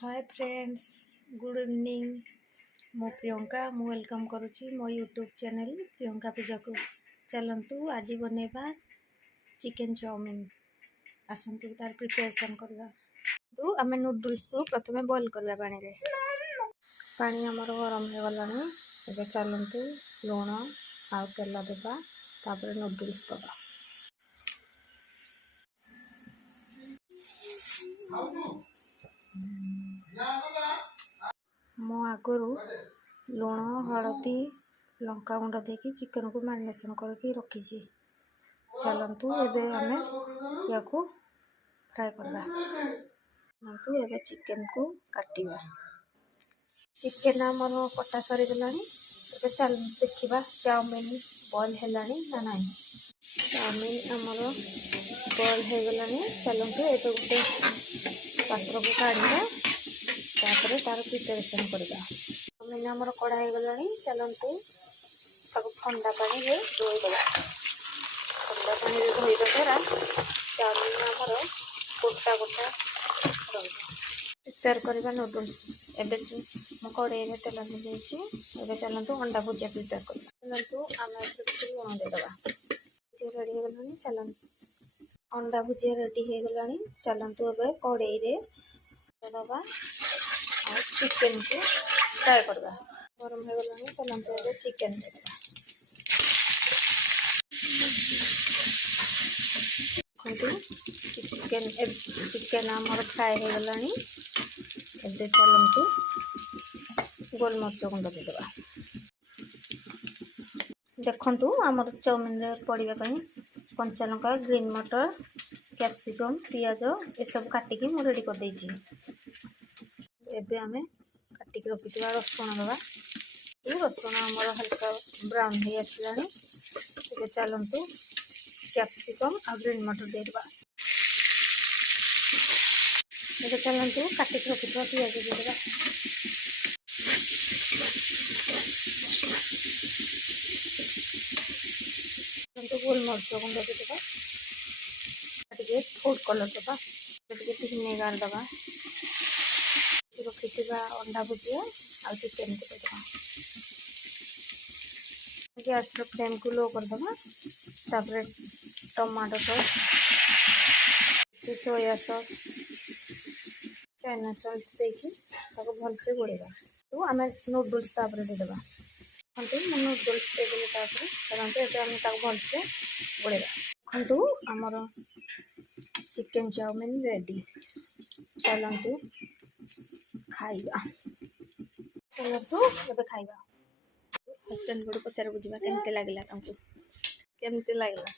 Hi friends, good evening. मो प्रियंका मु welcome करुच्ची मो यूट्यूब चैनल प्रियंका पूजा को। चलतु आज बनैबा चिकेन चाउमिन। आसतु तार प्रिपरेशन करवा। तो आम नूडल्स को प्रथम बॉईल करवा पानी रे। पानी आमर गरम हो गलानी। एबे चलतु लुण आ तेल देवा, तापर नूडल्स दबा। मो आगरू लुण हलदी लंका गुंड देकी चिकन को मैरिनेशन करके रखी। चलतु एबे आमे या को फ्राई करवा। चलतु एबे चिकन को काटिबा। चिकन आमर कटा सरी गलानी। एबे चल देखिबा चाउमिन बॉईल हेलानी ना नहीं। चाउमिन आमर बॉईल हो गलानी। चलतु एबे गोटे पात्र को काढ़ा, तापर तार प्रिपरेशन करवा। चाउमिन आमर कड़ा हो गलानी। चलतु ताको ठंडा पानी रे धोईदेवा। ठंडा पानी रे धोईबा द्वारा चाउमिन आमर गोटा गोटा प्रिपेयर करवा नूडल्स। एबे कड़ाई में तेल देदेछि। एबे चलतु अंडा भुजिया प्रिपेयर करवा। चलतु आमे लुण देदेवा। रेडी हो गलानी। चलतु अंडा भुजिया रेडी हो गलानी। चलतु एबे कड़ाई रे देदेवा और चिकन को फ्राई करवा। गरम हो गलानी। चलतु एबे चिकन देदेवा। चिकन आमर फ्राई हो गलानी। एबे चलतु गोलमरिच गुंड देदेवा। देखंतु आमर चाउमिन रे पड़िबा पई कंचा लंका, ग्रीन मटर, कैप्सिकम, पियाज ए सब काटिकी मु रेडी कर देछि। एबे आमे काटिकी रखिथिबा रसुण देवा। ये रसुण आमर हल्का ब्राउन हो आसलानी। एबे चलतु कैप्सिकम और ग्रीन मटर देवा। एबे चलतु काटिकी रखिथिबा पियाज देवा। गोलमरिच गुंड देवा। फूड कलर देवा। विनेगार देवा। रखिथिबा अंडा भुजिया और चिकन को देवा। गैस फ्लेम को लो कर देवा। तापर tomato sauce, soya sauce, China sauce देकी ताको भलसे गोलेबा। तो आमे नूडल्स तापर दे देबा। खंतु नूडल्स दे देले तापर तरंते एबे आमे ताको भलसे गोलेबा। खंतु हमर चिकन चाउमिन रेडी। चलतु खाइबा। चलतु एबे खाइबा। हस्बैंड को पचार बुझिबा केमते लागला तुमको। केमते लागला।